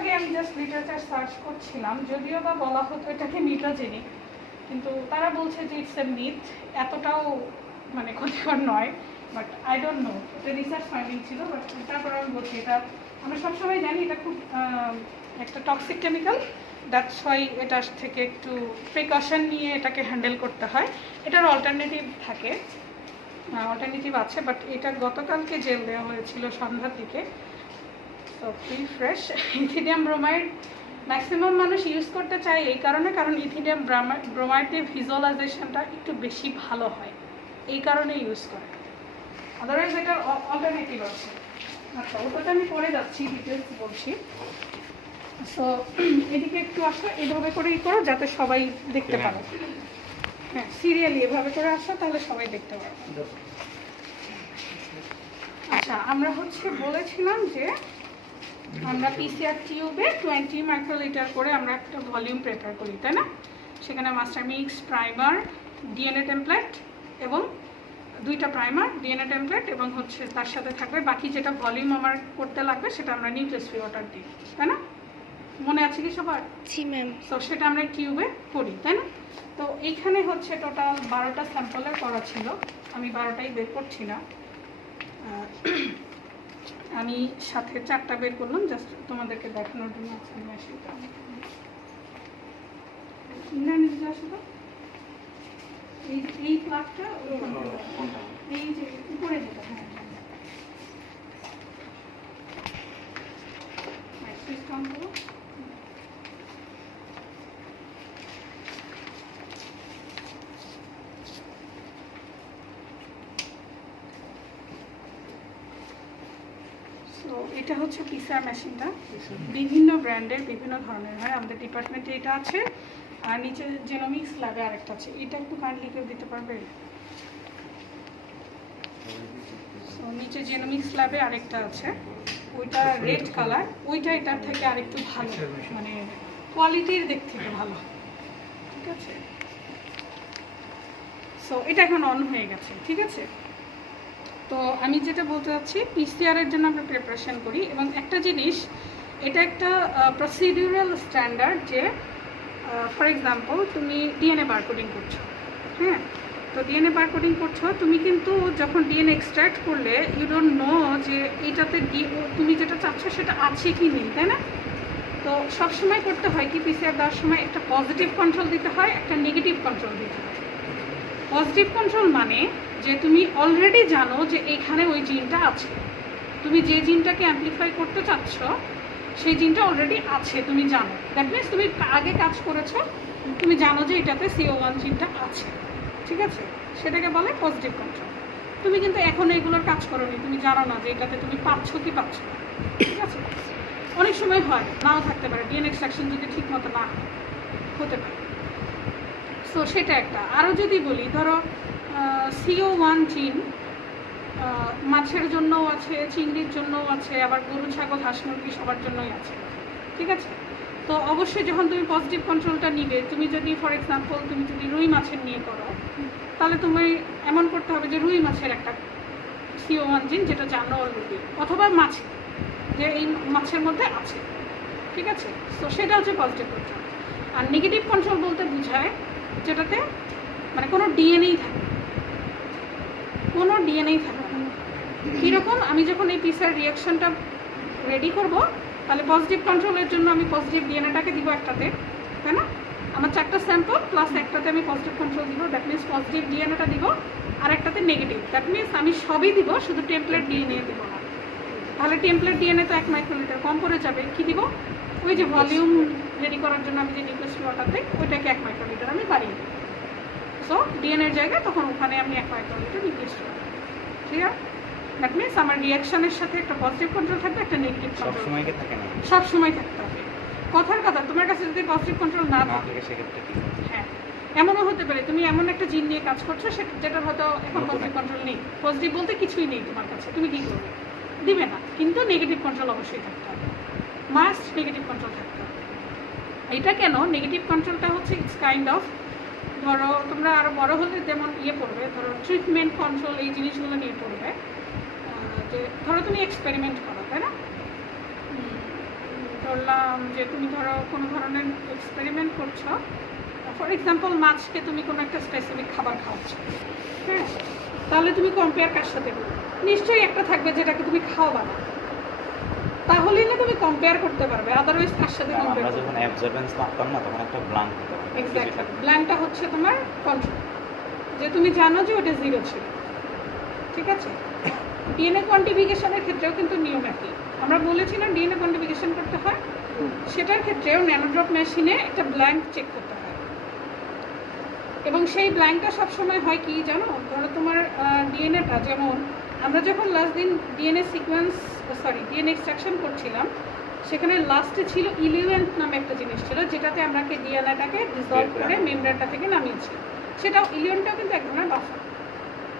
আগে আমি just literature search করছিলাম, যদিও বা বলা হতো এটাকে মিউটাজেনিক, কিন্তু তারা বলছে যে ইটস এ মিথ, এতটাও মানে ক্ষতিকর নয়। বাট আই ডোন্ট নো, এটা রিসার্চ ফাইন্ডিং ছিল। বাট তারপর আমি বলছি এটা আমরা সবসময় জানি এটা খুব একটা টক্সিক কেমিক্যাল, দ্যাটস ওয়াই এটার থেকে একটু প্রিকশন নিয়ে এটাকে হ্যান্ডেল করতে হয়। এটার অল্টারনেটিভ থাকে, অল্টারনেটিভ আছে, বাট এটা গতকালকে জেল দেওয়া হয়েছিল সন্ধ্যার দিকে। তো খুবই ফ্রেশ। ইথিডিয়াম ব্রোমাইড ম্যাক্সিমাম মানুষ ইউজ করতে চায় এই কারণে, কারণ ইথিডিয়াম ব্রোমাইডের ভিজুয়ালাইজেশনটা একটু বেশি ভালো হয়, এই কারণে ইউজ করে। আদারওয়াইজ এটার অল্টারনেটিভ আছে। আচ্ছা, ওটাতে আমি পরে যাচ্ছি, ডিটেলস বলছি। সো এদিকে একটু আসো, এভাবে করেই করো যাতে সবাই দেখতে পারে। হ্যাঁ, সিরিয়ালি এভাবে করে আসো, তাহলে সবাই দেখতে পারবে। আচ্ছা, আমরা বলেছিলাম যে আমরা পিসিআর টিউবে 20 মাইক্রোলিটার করে আমরা একটা ভলিউম প্রিপেয়ার করি, তাই না? সেখানে master mix, primer, DNA template এবং 2টা প্রাইমার, ডিএনএ টেমপ্লেট এবং তার সাথে থাকবে বাকি যেটা ভলিউম আমার করতে লাগবে সেটা আমরা নিউক্লিয়াস ফ্রি ওয়াটার দিই, তাই না? মনে আছে কি সবার? জি ম্যাম। তো সেটা আমরা টিউবে করি, তাই না? তো এইখানে টোটাল 12টা স্যাম্পলের করা ছিল, আমি 12টাই বের করছি না, আমি সাথে 4টা বের করলাম জাস্ট তোমাদেরকে দেখানোর জন্য। এই প্লাগটা এই যে উপরে যেটা, হ্যাঁ সিস্টেম করো। তো এটা পিসার মেশিনটা, বিভিন্ন ব্র্যান্ডের বিভিন্ন ধরনের হয়, আমাদের ডিপার্টমেন্টে এটা আছে, আর নিচে জেনোমিক্স ল্যাবে আরেকটা আছে। এটা একটু কাইন্ডলি কেউ দিতে পারবে? তো নিচে জেনোমিক্স ল্যাবে আরেকটা আছে, ওইটা রেড কালার, ওইটা এটার থেকে আরেকটু ভালো, মানে কোয়ালিটির দিক থেকে ভালো, ঠিক আছে? সো এটা এখন অন হয়ে গেছে, ঠিক আছে? তো আমি যেটা বলতে চাচ্ছি, পিসিআরের জন্য আমরা প্রিপারেশন করি, এবং একটা জিনিস, এটা একটা প্রসিডিউরাল স্ট্যান্ডার্ড যে ফর এক্সাম্পল তুমি ডিএনএ বারকোডিং করছো, হ্যাঁ? তো ডিএনএ বারকোডিং করছো, তুমি কিন্তু যখন ডিএনএ এক্সট্র্যাক্ট করলে ইউ ডোন্ট নো যে এইটাতে তুমি যেটা চাচ্ছ সেটা আছে কি নেই, তাই না? তো সবসময় করতে হয় কি, পিসিআর দেওয়ার সময় একটা পজিটিভ কন্ট্রোল দিতে হয়, একটা নেগেটিভ কন্ট্রোল দিতে হয়। পজিটিভ কন্ট্রোল মানে যে তুমি অলরেডি জানো যে এইখানে ওই জিনটা আছে, তুমি যে জিনটাকে অ্যাম্প্লিফাই করতে চাচ্ছ সেই জিনটা অলরেডি আছে, তুমি জানো, দ্যাট মিনস তুমি আগে কাজ করেছো, তুমি জানো যে এটাতে CO1 জিনটা আছে, ঠিক আছে? সেটাকে বলে পজিটিভ কন্ট্রোল। তুমি কিন্তু এখন এগুলোর কাজ করোনি, তুমি জানো না যে এটাতে তুমি পাচ্ছ কি পাচ্ছ না, ঠিক আছে? অনেক সময় হয়, নাও থাকতে পারে, ডিএনএ এক্সট্রাকশন যদি ঠিক মতো না হতে পারে। সো সেটা একটা। আরও যদি বলি, ধরো CO1 জিন মাছের জন্যও আছে, চিংড়ির জন্যও আছে, আবার গরু, ছাগল, হাঁস, মুরগি সবার জন্যই আছে, ঠিক আছে? তো অবশ্যই যখন তুমি পজিটিভ কন্ট্রোলটা নিবে, তুমি যদি ফর এক্সাম্পল তুমি যদি রুই মাছের নিয়ে করো, তাহলে তুমি এমন করতে হবে যে রুই মাছের একটা CO1 জিন যেটা জানো অলরেডি, অথবা মাছে যে এই মাছের মধ্যে আছে, ঠিক আছে? তো সেটা পজিটিভ কন্ট্রোল। আর নেগেটিভ কন্ট্রোল বলতে বোঝায় যেটাতে মানে কোনো ডিএনএই থাকে, কোনো ডিএনএই থাকে না। কীরকম, আমি যখন এই পিসার রিয়াকশনটা রেডি করব, তাহলে পজিটিভ কন্ট্রোলের জন্য আমি পজিটিভ ডিএনএটাকে দিব একটাতে, তাই না? আমার 4টা স্যাম্পল প্লাস একটাতে আমি পজিটিভ কন্ট্রোল দিব, দ্যাট মিনস পজিটিভ ডিএনএটা দিব, আর একটাতে নেগেটিভ, দ্যাট মিনস আমি সবই দিব, শুধু টেমপ্লেট ডিএনএ দিব না। তাহলে টেমপ্লেট ডিএনএ তো 1 মাইক্রোলিটার কম পড়ে যাবে, কী দিব? ওই যে ভলিউম রেডি করার জন্য আমি যে নিউক্লিয়াস ফ্রি ওয়াটার দিই, ওইটাকে 1 মাইক্রোলিটার আমি বাড়িয়ে দিই। সো ডিএনএর জায়গায় তখন ওখানে আমি 1 মাইক্রোলিটার নিউক্লিয়াস ফ্রি ওয়াটার, ঠিক আছে? দ্যাট মিনস আমার রিয়াকশনের সাথে একটা পজিটিভ কন্ট্রোল থাকবে, একটা নেগেটিভ কন্ট্রোল থাকে না, সব সময় থাকতে হবে। কথার কথা, তোমার কাছে যদি পজিটিভ কন্ট্রোল না থাকে সেক্ষেত্রে হ্যাঁ, এমনও হতে পারে তুমি এমন একটা জিন নিয়ে কাজ করছো যেটা হয়তো এখন পজিটিভ কন্ট্রোল নেই, পজিটিভ বলতে কিছুই নেই তোমার কাছে, তুমি কী করবে? দিবে না, কিন্তু নেগেটিভ কন্ট্রোল অবশ্যই থাকতে হবে, মাস্ট নেগেটিভ কন্ট্রোল থাকতে হবে। এটা কেন নেগেটিভ কন্ট্রোলটা ইটস কাইন্ড অফ, ধরো তোমরা আরও বড় হলে যেমন পড়বে, ধরো ট্রিটমেন্ট কন্ট্রোল, এই জিনিসগুলো নিয়ে পড়বে, যে ধরো তুমি এক্সপেরিমেন্ট করো, তাই না? তো ধরলাম যে তুমি ধরো কোনো ধরনের এক্সপেরিমেন্ট করছো, ফর এক্সাম্পল মাছকে তুমি কোনো একটা স্পেসিফিক খাবার খাওয়াচ্ছ, হ্যাঁ, তাহলে তুমি কম্পেয়ার কার সাথে করবে? নিশ্চয়ই একটা থাকবে যেটাকে তুমি খাওয়াবা না, তাহলেই না তুমি কম্পেয়ার করতে পারবে, আদারওয়াইজ কার সাথে কম্পেয়ার আমরা যখন অ্যাবজর্বেন্স মাপতাম না তখন একটা ব্ল্যাঙ্ক হতো। এক্স্যাক্টলি, ব্ল্যাঙ্কটা হচ্ছে তোমার কন্ট্রোল, যে তুমি জানো যে ওটা 0 ছিল, ঠিক আছে? ডিএনএ কোয়ান্টিফিকেশনের ক্ষেত্রেও কিন্তু নিয়ম একই। আমরা বলেছি না ডিএনএ কোয়ান্টিফিকেশন করতে হয়, সেটার ক্ষেত্রেও ন্যানোড্রপ মেশিনে একটা ব্ল্যাঙ্ক চেক করতে হয়, এবং সেই ব্ল্যাঙ্কটা সবসময় হয় কি জানো? ধরো তোমার ডিএনএটা, যেমন আমরা যখন লাস্ট দিন ডিএনএ এক্সট্রাকশন করছিলাম, সেখানে লাস্টে ছিল ইলিভেন্ট নামে একটা জিনিস ছিল, যেটাতে আমরা ডিএনএটাকে ডিসলভ করে মেমব্রেনটা থেকে নামিয়েছি। সেটাও ইলিভেন্টটাও কিন্তু এক ধরনের বাফার।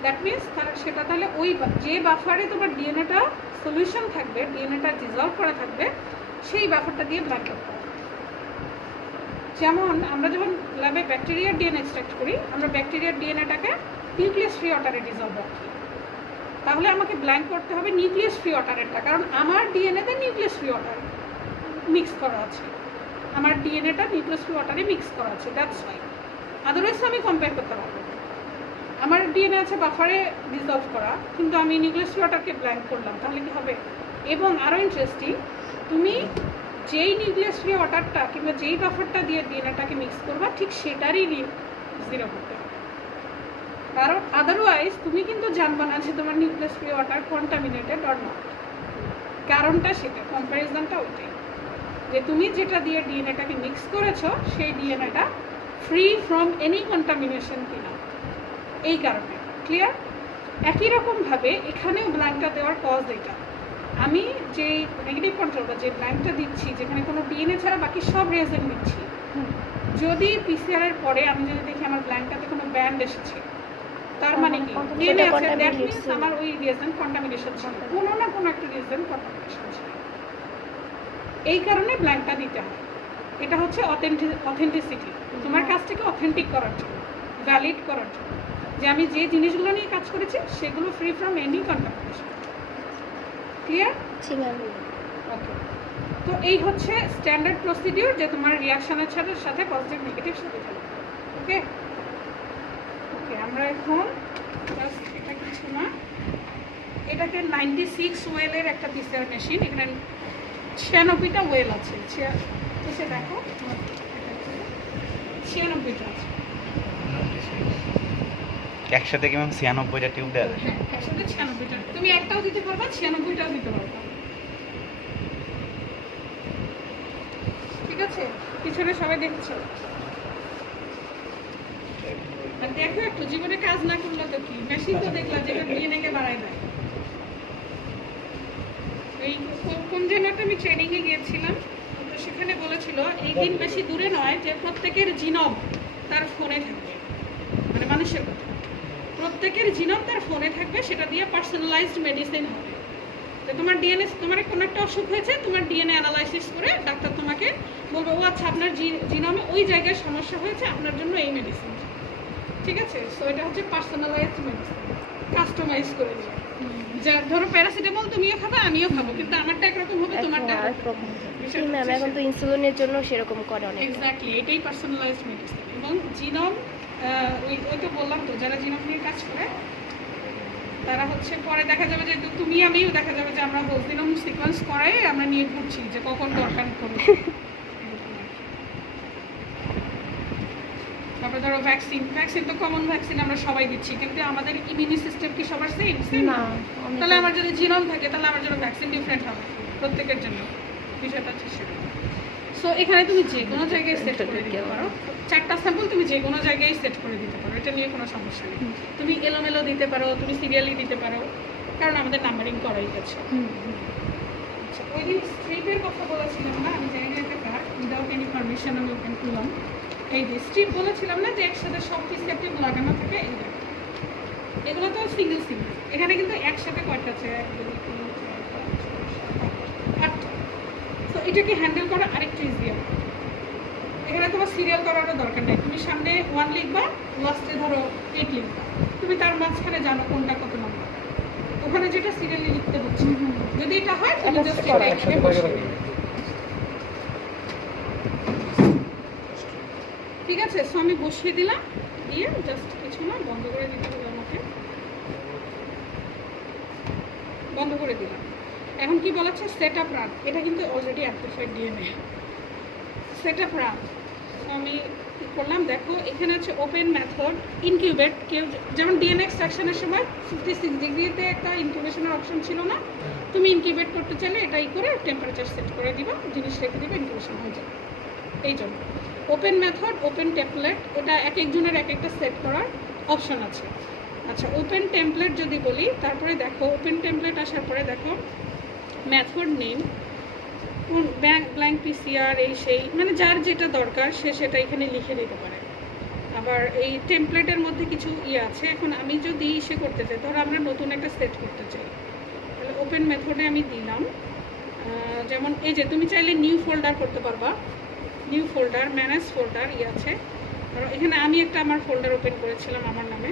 দ্যাট মিনস সেটা তাহলে ওই যে বাফারে তোমার ডিএনএটা সলিউশন থাকবে, ডিএনএটা ডিসলভ করা থাকবে, সেই বাফারটা দিয়ে ব্ল্যাঙ্ক করতে হবে। যেমন আমরা যখন ল্যাবে ব্যাকটেরিয়ার ডিএনএ এক্সট্রাক্ট করি, আমরা ব্যাকটেরিয়ার ডিএনএটাকে নিউক্লিয়াস ফ্রি ওয়াটারে ডিসলভ রাখি, তাহলে আমাকে ব্ল্যাঙ্ক করতে হবে নিউক্লিয়াস ফ্রি ওয়াটারেরটা, কারণ আমার ডিএনএতে নিউক্লিয়াস ফ্রি ওয়াটার মিক্স করা আছে, আমার ডিএনএটা নিউক্লিয়াস ফ্রি ওয়াটারে মিক্স করা আছে, দ্যাটস ওয়াই। আদারওয়াইজ আমি কম্পেয়ার করতে পারবো না। আমার ডিএনএ আছে বাফারে ডিসলভ করা, কিন্তু আমি নিউক্লিয়াস ফ্রি ওয়াটারকে ব্ল্যাঙ্ক করলাম, তাহলে কি হবে? এবং আরও ইন্টারেস্টিং, তুমি যেই নিউক্লিয়াস ফ্রি ওয়াটারটা কিংবা যেই বাফারটা দিয়ে ডিএনএটাকে মিক্স করবা, ঠিক সেটারই 0 করতে হবে, কারণ আদারওয়াইজ তুমি কিন্তু জানবা না যে তোমার nucleus free water contaminated or not. কারণটা সেটা, কম্প্যারিজনটা ওইটাই, যে তুমি যেটা দিয়ে ডিএনএটাকে মিক্স করেছো সেই ডিএনএটা ফ্রি ফ্রম এনি কন্টামিনেশন কিনা, এই কারণে। ক্লিয়ার? একই রকমভাবে এখানেও ব্ল্যাঙ্কটা দেওয়ার কজ এটা, আমি যে নেগেটিভ কন্ট্রোলটা যে ব্ল্যাঙ্কটা দিচ্ছি, যেখানে কোনো ডিএনএ ছাড়া বাকি সব রিয়েজেন্ট দিচ্ছি, যদি পিসিআর এর পরে আমি যদি দেখি আমার ব্ল্যাঙ্কটাতে কোনো ব্যান্ড এসেছে, তার মানে কি ডিএনএ আছে, দ্যাট মিনস আমার ওই রিয়েজেন্ট কন্টামিনেশন ছিল, কোনো না কোনো একটা রিয়েজেন্ট কন্টামিনেশন ছিল, এই কারণে ব্ল্যাঙ্কটা দিতে হয়। এটা হচ্ছে অথেন্টিসিটি, তোমার কাজটাকে অথেন্টিক করার জন্য, ভ্যালিড করার জন্য, যে আমি যে জিনিসগুলো নিয়ে কাজ করেছি সেগুলো free from any contamination. Clear? Okay, তো এই হচ্ছে স্ট্যান্ডার্ড প্রসিডিউর, যে তোমার রিয়াকশনের সাথে পজিটিভ নেগেটিভ সাথে থাকবে। ওকে ওকে, আমরা এখন এটা কিছু না, এটাকে 96 ওয়েলের একটা পিসিআর মেশিন, এখানে 96টা ওয়েল আছে, এসে দেখো 96টা আছে একসাথে কি ম্যাম 96টা টিউব দেওয়া যায়? হ্যাঁ, একসাথে 96টা, তুমি একটাও দিতে পারবা, 96টাও দিতে পারবা, ঠিক আছে? পিছনে সবাই দেখছো, আর দেখো একটু, জীবনে কাজ না করলে তো কি, মেশিন তো দেখলাম যেটা ডিএনএ বাড়ায় দেয়। এই কোন জায়গাটা আমি ট্রেনিংয়ে গিয়েছিলাম, তো সেখানে বলেছিল এই দিন বেশি দূরে নয় যে প্রত্যেকের জিনোম তার ফোনে থাকবে, মানে মানুষের কথা, প্রত্যেকের জিনোম তার ফোনে থাকবে, সেটা দিয়ে পার্সোনালাইজড মেডিসিন হবে। তো তোমার ডিএনএ, তোমার কোনো একটা অসুখ হয়েছে, তোমার ডিএনএ অ্যানালাইসিস করে ডাক্তার তোমাকে বলবে, ও আচ্ছা আপনার জিনোমে ওই জায়গায় সমস্যা হয়েছে, আপনার জন্য এই মেডিসিন, ঠিক আছে? সো এটা হচ্ছে পার্সোনালাইজড মেডিসিন, কাস্টমাইজ করে দেবে। যা ধরো প্যারাসিটামল তুমিও খাবে, আমিও খাবো, কিন্তু আমারটা একরকম হবে, তোমারটা আরেকরকম। ম্যাম এখন তো ইনসুলিনের জন্য সেরকম করে অনেক। এক্স্যাক্টলি, এটাই পার্সোনালাইজড মেডিসিন। এবং জিনোম, ওই তো বললাম তো, যারা জিনোম নিয়ে কাজ করে তারা হচ্ছে পরে দেখা যাবে যে তুমি আমিও দেখা যাবে যে আমরা হোল জিনোম সিকোয়েন্স করাই আমরা নিয়ে ঘুরছি যে কখন দরকার করবে। তারপরে ধরো ভ্যাকসিন তো কমন ভ্যাকসিন আমরা সবাই দিচ্ছি, কিন্তু আমাদের ইমিউনি সিস্টেম কি সবার সেম না? তাহলে আমার যদি জিনোম থাকে তাহলে আমার জন্য ভ্যাকসিন ডিফারেন্ট হবে প্রত্যেকের জন্য, বিষয়টা হচ্ছে সেটা। সো এখানে তুমি যে কোনো জায়গায় সেট করে দিতে পারো, 4টা স্যাম্পল তুমি যে কোনো জায়গায় সেট করে দিতে পারো, এটা নিয়ে কোনো সমস্যা নেই। তুমি এলোমেলো দিতে পারো, তুমি সিরিয়ালি দিতে পারো, কারণ আমাদের নাম্বারিং করাই আছে। আচ্ছা, ওই দিন স্ট্রিপের কথা বলেছিলাম না, আমি জানি না এটা কার, উইদাউট এনি পারমিশন আমি ওপেন করলাম। এই যে স্ট্রিপ বলেছিলাম না যে একসাথে সব রিসেপ্টিভ লাগানো থাকে, এই যে এগুলো তো সিঙ্গেল, এখানে কিন্তু একসাথে কয়টা আছে, 1 2 3 4 5 6 7 8। তো এটাকে হ্যান্ডেল করা আরেকটু ইজিয়ার। এখানে তোমার সিরিয়াল করারও দরকার নেই, তুমি সামনে 1 লিখবা, লাস্টে ধরো 8 লিখবা, তুমি তার মাঝখানে জানো কোনটা কত নম্বর, ওখানে যেটা সিরিয়ালি লিখতে হচ্ছে। যদি এটা হয় তুমি জাস্ট এটা এখানে বসিয়ে দিবে, আছে, সো আমি বসিয়ে দিলাম, দিয়ে জাস্ট কিছু না, বন্ধ করে দিতে হবে আমাকে, বন্ধ করে দিলাম। এখন কি বলাচ্ছে, সেট আপ রান। এটা কিন্তু already amplified DNA. Set up run আমি কি করলাম, দেখো এখানে আছে ওপেন মেথড ইনকিউবেট। কেউ যেমন ডিএনএ এক্সট্রাকশনের সময় 56 ডিগ্রিতে একটা ইনকিউবেশনের অপশন ছিল না, তুমি ইনকিউবেট করতে চাইলে এটাই করে টেম্পারেচার সেট করে দিবা, জিনিস রেখে দিবা, ইনকিউবেশন হয়ে যাবে। এই জন্য ওপেন মেথড, ওপেন টেমপ্লেট, এটা এক একজনের এক একটা সেট করার অপশন আছে। আচ্ছা, ওপেন টেমপ্লেট যদি বলি, তারপরে দেখো ওপেন টেমপ্লেট আসার পরে দেখো মেথড নেম, ব্ল্যাঙ্ক পিসিআর, এই সেই, মানে যার যেটা দরকার সে সেটা এখানে লিখে দিতে পারে। আবার এই টেমপ্লেটের মধ্যে কিছু আছে। এখন আমি যদি ইসে করতে চাই, ধরো আমরা নতুন একটা সেট করতে চাই, তাহলে ওপেন মেথডে আমি দিলাম, যেমন এই যে তুমি চাইলে নিউ ফোল্ডার করতে পারবা, নিউ ফোল্ডার, ম্যানেজ ফোল্ডার আছে। ধরো এখানে আমি একটা আমার ফোল্ডার ওপেন করেছিলাম আমার নামে,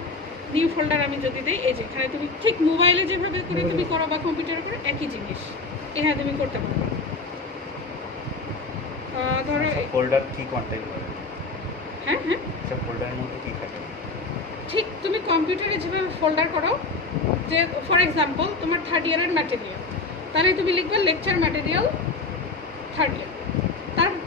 নিউ ফোল্ডার আমি যদি দিই, এই যে এখানে তুমি ঠিক মোবাইলে যেভাবে করে তুমি করো বা কম্পিউটারে করে একই জিনিস এখানে তুমি করতে পারবে। ধরো ফোল্ডার কি কন্টেন্ট করে? হ্যাঁ হ্যাঁ, আচ্ছা, ফোল্ডারের মধ্যে কি থাকে? ঠিক তুমি কম্পিউটারে যেভাবে ফোল্ডার করো, যে ফর এক্সাম্পল তোমার থার্ড ইয়ারের ম্যাটেরিয়াল, তাহলে তুমি লিখবে লেকচার ম্যাটেরিয়াল থার্ড ইয়ার।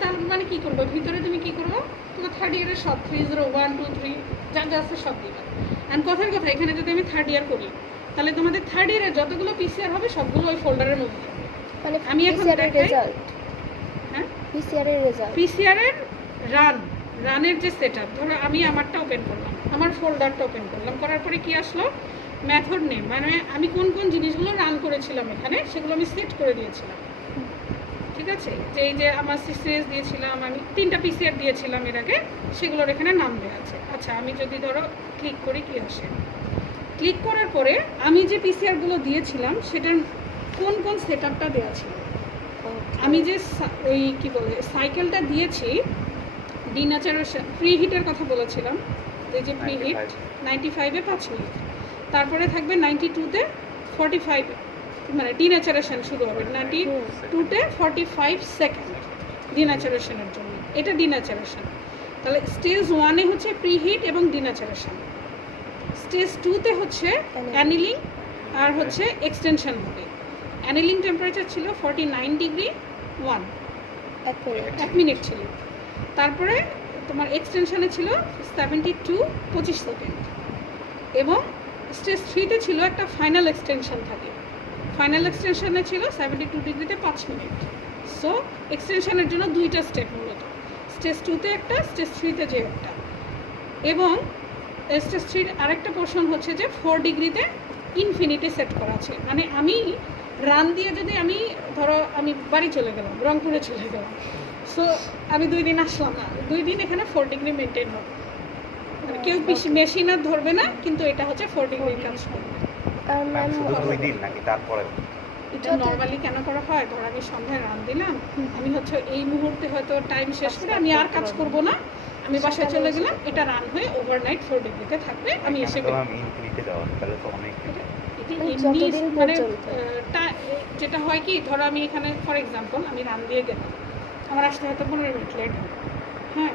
তার মানে কী করবো, ভিতরে তুমি কী করবো, তোমার থার্ড ইয়ারের সব 301, 2, 3 যা যা আছে সব দিবে। অ্যান্ড কথার কথা, এখানে যদি আমি থার্ড ইয়ার করি, তাহলে তোমাদের থার্ড ইয়ারের যতগুলো পিসিআর হবে সবগুলো ওই ফোল্ডারের মধ্যে থাকবে। মানে আমি এখন দেখাই, হ্যাঁ পিসিআরের রানের যে সেট আপ, ধরো আমি আমারটা ওপেন করলাম, আমার ফোল্ডারটা ওপেন করলাম, করার পরে কি আসলো, মেথড নেম, মানে আমি কোন কোন জিনিসগুলো রান করেছিলাম এখানে সেগুলো আমি সেট করে দিয়েছিলাম। ঠিক আছে, যে এই যে আমার সিরিজ দিয়েছিলাম, আমি 3টা পিসিআর দিয়েছিলাম এর আগে, সেগুলোর এখানে নাম দেওয়া আছে। আচ্ছা, আমি যদি ধরো ক্লিক করি, কি আসে, ক্লিক করার পরে আমি যে পিসিআরগুলো দিয়েছিলাম সেটার কোন কোন সেট আপটা দেওয়া ছিল। আমি যে ওই কি বলে সাইকেলটা দিয়েছি, ডিন্যাচারেশন প্রি হিটের কথা বলেছিলাম, এই যে প্রি হিট 95-এ 5 মিনিট, তারপরে থাকবে 92-তে 45, মানে ডিন্যাচারেশন শুরু হবে 92-তে 45 সেকেন্ড ডিন্যাচারেশনের জন্য, এটা ডিন্যাচারেশন। তাহলে স্টেজ 1-এ হচ্ছে প্রি হিট এবং ডিন্যাচারেশন, স্টেজ 2-তে হচ্ছে অ্যানিলিং আর হচ্ছে এক্সটেনশন হবে। অ্যানিলিং টেম্পারেচার ছিল 49 ডিগ্রি 1 মিনিট ছিল, তারপরে তোমার এক্সটেনশনে ছিল 72 25 সেকেন্ড, এবং স্টেজ 3-তে ছিল একটা ফাইনাল এক্সটেনশন থাকে, ফাইনাল এক্সটেনশনে ছিল 72 ডিগ্রিতে 5 মিনিট। সো এক্সটেনশনের জন্য 2টা স্টেপ মূলত, স্টেজ 2-তে একটা, স্টেজ 3-তে যে একটা, এবং স্টেজ 3-র আরেকটা পোর্শন হচ্ছে যে 4 ডিগ্রিতে ইনফিনিটি সেট করা আছে। মানে আমি রান দিয়ে যদি আমি ধরো আমি বাড়ি চলে গেলাম, রংপুরে চলে গেলাম, সো আমি 2 দিন আসলাম না, 2 দিন এখানে 4 ডিগ্রি মেনটেন হবে, মানে কেউ মেশিন আর ধরবে না, কিন্তু এটা হচ্ছে 4 ডিগ্রি কাজ করবে। শুধু 2 দিন নাকি তারপরে? এটা নর্মালি কেন করা হয়, ধর আমি সন্ধ্যায় রান দিলাম, আমি হচ্ছে এই মুহূর্তে হয়তো টাইম শেষ করে আমি আর কাজ করব না, আমি বাসায় চলে গেলাম, এটা রান হয়ে ওভারনাইট 4 ডিগ্রিতে থাকবে, আমি এসে ইনফিনিটি দাও, তাহলে তো অনেক মানে যেটা হয় কি, ধরো আমি এখানে ফর এক্সাম্পল আমি রান দিয়ে গেলাম, আমার আসতে হয়তো 15 মিনিট লেট হবে, হ্যাঁ,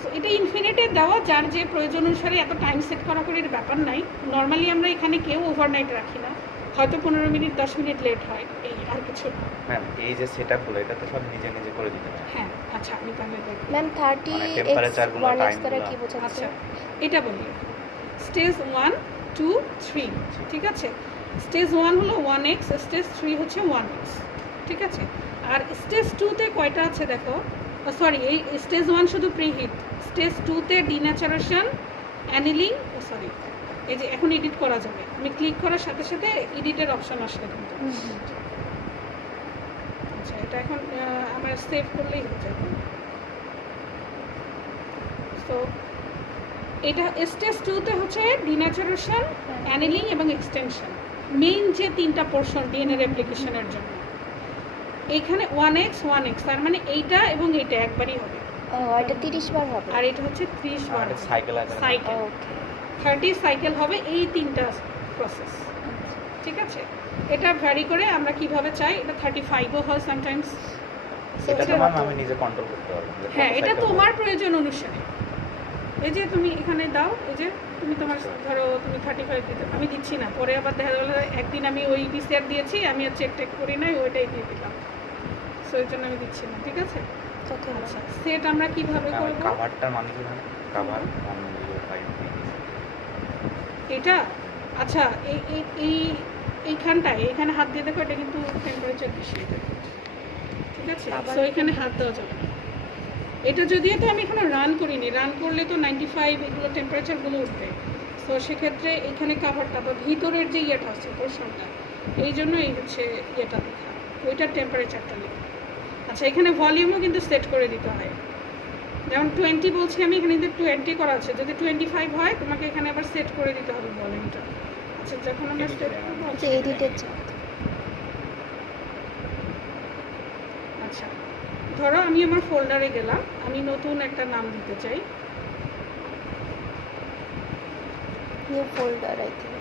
সো এটা ইনফিনিটে দেওয়া, যার যে প্রয়োজন অনুসারে, এত টাইম সেট করা করে এর ব্যাপার নাই। নর্মালি আমরা এখানে কেউ ওভারনাইট রাখি না, হয়তো 15 মিনিট 10 মিনিট লেট হয়, এই আর কিছু না। ম্যাম, এই যে সেটআপগুলো এটা তো সব নিজে নিজে করে দিতে পারে? হ্যাঁ, আচ্ছা আমি তাহলে দেখব ম্যাম 30 টেম্পারেচারগুলো, দ্বারা কি বোঝাচ্ছে? আচ্ছা, এটা বলি, স্টেজ 1, 2, 3, ঠিক আছে, স্টেজ 1 হলো 1x, স্টেজ 3 হচ্ছে 1x, ঠিক আছে। আর স্টেজ 2-তে কয়টা আছে দেখো, সরি এই স্টেজ 1 শুধু প্রি হিট, স্টেজ 2-তে ডিন্যাচারেশন, অ্যানিলিং, সরি এই যে এখন এডিট করা যাবে, আমি ক্লিক করার সাথে সাথে এডিটের অপশন আসবে কিন্তু। আচ্ছা, এটা এখন আমার সেভ করলেই হয়ে যাবে। তো এটা স্টেজ 2-তে হচ্ছে ডিন্যাচারেশন, অ্যানিলিং এবং এক্সটেনশন, মেইন যে 3টা পোর্শন ডিএনএ রেপ্লিকেশনের জন্য। এখানে 1x 1x, তার মানে এইটা এবং এইটা একবারই হবে, এটা 30 বার হবে, আর এটা হচ্ছে 30 বার সাইকেল আছে, সাইকেল, ওকে 30 সাইকেল হবে, এই 3টা প্রসেস, ঠিক আছে। এটা ভ্যারি করে আমরা কিভাবে চাই, এটা 35ও হয় সামটাইমস। এটা তো ম্যাম আমি নিজে কন্ট্রোল করতে পারবো। হ্যাঁ, এটা তোমার প্রয়োজন অনুসারে, এই যে তুমি এখানে দাও, এই যে তুমি তোমার ধরো তুমি 35 দিতে, আমি দিচ্ছি না, পরে আবার দেখা গেলো একদিন আমি ওই পিসিআর দিয়েছি, আমি আর চেক টেক করি নাই, ওইটাই দিয়ে দিলাম, সো এর জন্য আমি দিচ্ছি না, ঠিক আছে? ওকে আচ্ছা, সেট আমরা কিভাবে করব? কাভারটার মানে কি জানেন? কাভার 105 এটা আচ্ছা, এইখানটায় এখানে হাত দিয়ে দেখো, এটা কিন্তু টেম্পারেচার বেশি, ঠিক আছে? আবার সো এখানে হাত দেওয়া যাবে না। এটা যদিও তো আমি এখনো রান করিনি, রান করলে তো 95 এগুলো টেম্পারেচারগুলো উঠবে, সো সেক্ষেত্রে এখানে কাভারটা বা ভিতরের যে ইয়েটা আছে পোর্শনটা, এই জন্য এই হচ্ছে ইয়েটা লেখা, ওইটার টেম্পারেচারটা লেখা। আচ্ছা, এখানে ভলিউমও কিন্তু সেট করে দিতে হয়, যেমন 20 বলছি আমি, এখানে কিন্তু 20 করা আছে, যদি 25 হয় তোমাকে এখানে আবার সেট করে দিতে হবে ভলিউমটা। আচ্ছা, যখন আমরা সেট করবো, যে এডিটের চাপ আচ্ছা ধরো আমি আমার ফোল্ডারে গেলাম, আমি নতুন একটা নাম দিতে চাই, নিউ ফোল্ডার আই থিঙ্ক।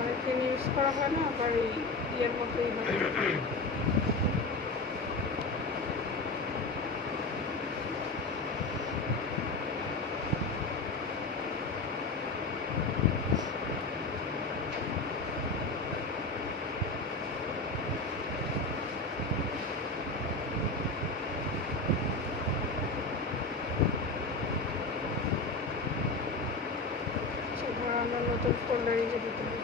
অনেকদিন ইউজ করা হয় না, আবার এই ইয়ের মতোই হয়। আচ্ছা, ধরো আমরা নতুন ফোল্ডারে যে দিতে হবে,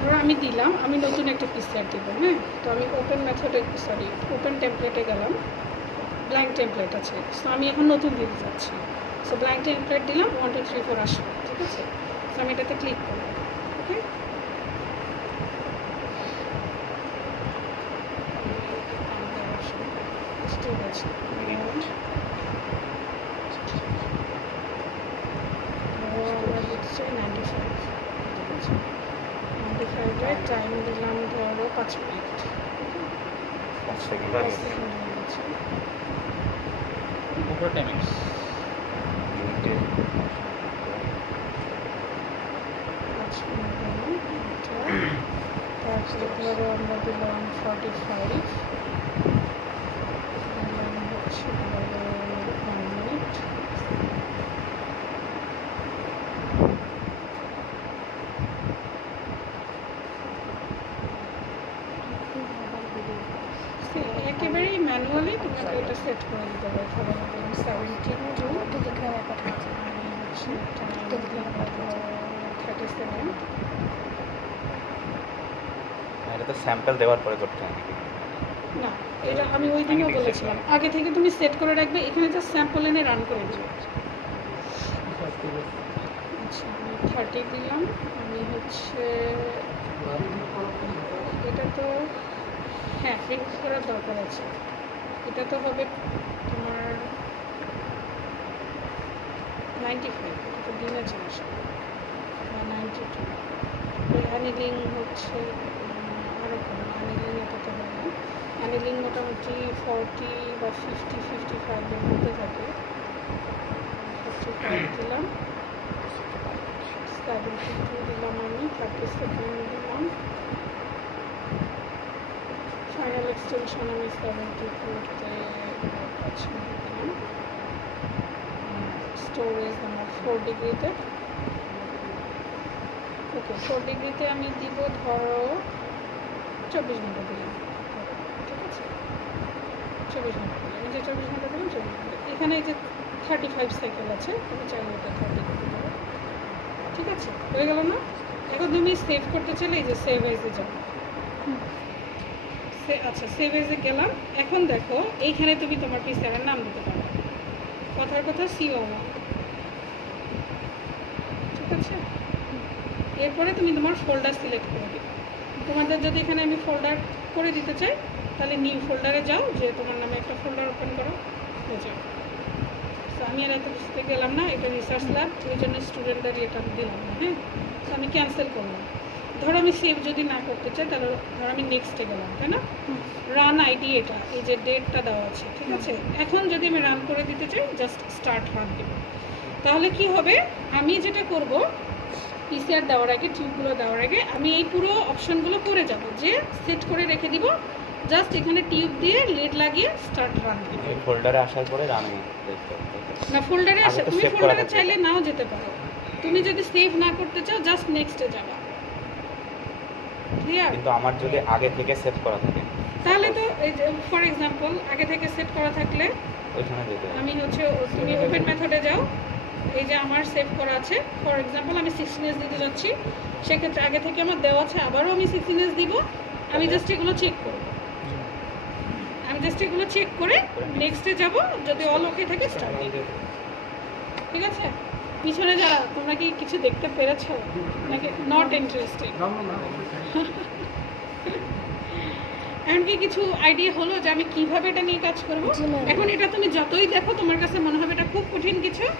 ধরো আমি দিলাম, আমি নতুন একটা পিকচার দেবো, হ্যাঁ? তো আমি ওপেন মেথডে, সরি ওপেন টেমপ্লেটে গেলাম, ব্ল্যাঙ্ক টেমপ্লেট আছে, সো আমি এখন নতুন দিতে যাচ্ছি, সো ব্ল্যাঙ্ক টেমপ্লেট দিলাম, 1 2 3 4 আসবে, ঠিক আছে? সো আমি এটাতে ক্লিক করব, ওকে? ঠিক আছে, আমরা দিচ্ছি 95, ঠিক আছে? 95-এ টাইম দিলাম ধরো 5 মিনিট, 5 সেকেন্ড 5 সেকেন্ড হয়ে গেছে। উপরে টাইমিংস মিনিটে 5 মিনিট দিলাম, তারপরে ধরো আমরা দিলাম 45, দিলাম হচ্ছে ধরো 1 মিনিট, একেবারেই ম্যানুয়ালি তোমাকে এটা সেট করে দিতে হবে, ধরো দিলাম 72, টেলিগ্রামে পাঠাচ্ছি। আমি হচ্ছে টেলিগ্রাম 37। এটা তো স্যাম্পল দেওয়ার পরে করতে হয় নাকি? না, এটা আমি ওই দিনও বলেছিলাম, আগে থেকে তুমি সেট করে রাখবে, এখানে জাস্ট স্যাম্পল এনে রান করে দিবে। আচ্ছা, আমি 30 দিলাম, আমি হচ্ছে এটা তো হ্যাঁ ফিক্স করার দরকার আছে, এটা তো হবে তোমার 95, এটা তো দিনের জিনিস, বা 92, অ্যানিলিং হচ্ছে আরও কম, অ্যানিলিং এটা তো হয় না, অ্যানিলিং মোটামুটি 40 বা 50 55 এর মধ্যে থাকে, 55 দিলাম, 72 দিলাম আমি, 37 দিলাম, ফাইনাল এক্সটেনশন আমি 74-তে দিলাম, স্টোরেজ আমার 4 ডিগ্রিতে। ওকে, 4 ডিগ্রিতে আমি দিব ধরো 24 ঘন্টা দিলাম, ঠিক আছে, 24 ঘন্টা দিলাম, এই যে 24 ঘন্টা দিলাম, 24 ঘন্টা। এখানে এই যে 35 সাইকেল আছে, তুমি চাইলে এটা 30 করতে পারো, ঠিক আছে, হয়ে গেল না? এখন তুমি সেভ করতে চাইলে এই যে সেভ এজে যাও। আচ্ছা, সেভ এজে গেলাম। এখন দেখো এইখানে তুমি তোমার পিসিআরের নাম দিতে পারো, কথার কথা CO1, ঠিক আছে। এরপরে তুমি তোমার ফোল্ডার সিলেক্ট করে দিবে। তোমাদের যদি এখানে আমি ফোল্ডার করে দিতে চাই তাহলে নিউ ফোল্ডারে যাও, যে তোমার নামে একটা ফোল্ডার ওপেন করো, হয়ে যাও। তো আমি আর এত কিছুতে গেলাম না, এটা রিসার্চ ল্যাব, ওই জন্য স্টুডেন্টদের এটা দিলাম না, হ্যাঁ। তো আমি ক্যান্সেল করলাম। ধরো আমি সেভ যদি না করতে চাই তাহলে ধরো আমি নেক্সটে গেলাম, তাই না? রান আইডি এটা, এই যে ডেটটা দেওয়া আছে, ঠিক আছে। এখন যদি আমি রান করে দিতে চাই, জাস্ট স্টার্ট রান দেব। তাহলে কি হবে, আমি যেটা করব, পিসিআর দেওয়ার আগে, টিউবগুলো দেওয়ার আগে আমি এই পুরো অপশনগুলো করে যাব, যে সেট করে রেখে দিব, জাস্ট এখানে টিউব দিয়ে লিড লাগিয়ে স্টার্ট রান দিব। এই ফোল্ডারে আসার পরে রানে না, ফোল্ডারে আসে, আগে তো তুমি save করা ফোল্ডারে থাকবে। চাইলে নাও যেতে পারো। তুমি যদি সেভ না করতে চাও জাস্ট নেক্সটে যাবা, ক্লিয়ার? কিন্তু আমার যদি আগে থেকে সেট করা থাকে তাহলে তো এই যে ফর এক্সাম্পল আগে থেকে সেট করা থাকলে ওইখানে যেতে হবে। আমি হচ্ছে তুমি ওপেন মেথডে যাও, এই যে আমার সেভ করা আছে, ফর এক্সাম্পল আমি 16s দিতে যাচ্ছি, সেক্ষেত্রে আগে থেকে আমার দেওয়া আছে, আবারও আমি 16s দিব। আমি জাস্ট এগুলো চেক করব, আমি জাস্ট এগুলো চেক করে নেক্সটে যাব, যদি অল ওকে থাকে স্টার্ট। ঠিক আছে, পিছনে যারা, তোমরা কি কিছু দেখতে পেরেছো নাকি নট ইন্টারেস্টেড? এমনকি কিছু আইডিয়া হলো যে আমি কিভাবে এটা নিয়ে কাজ করব? জি, ম্যাম। এখন এটা তুমি যতই দেখো তোমার কাছে মনে হবে এটা খুব কঠিন কিছু,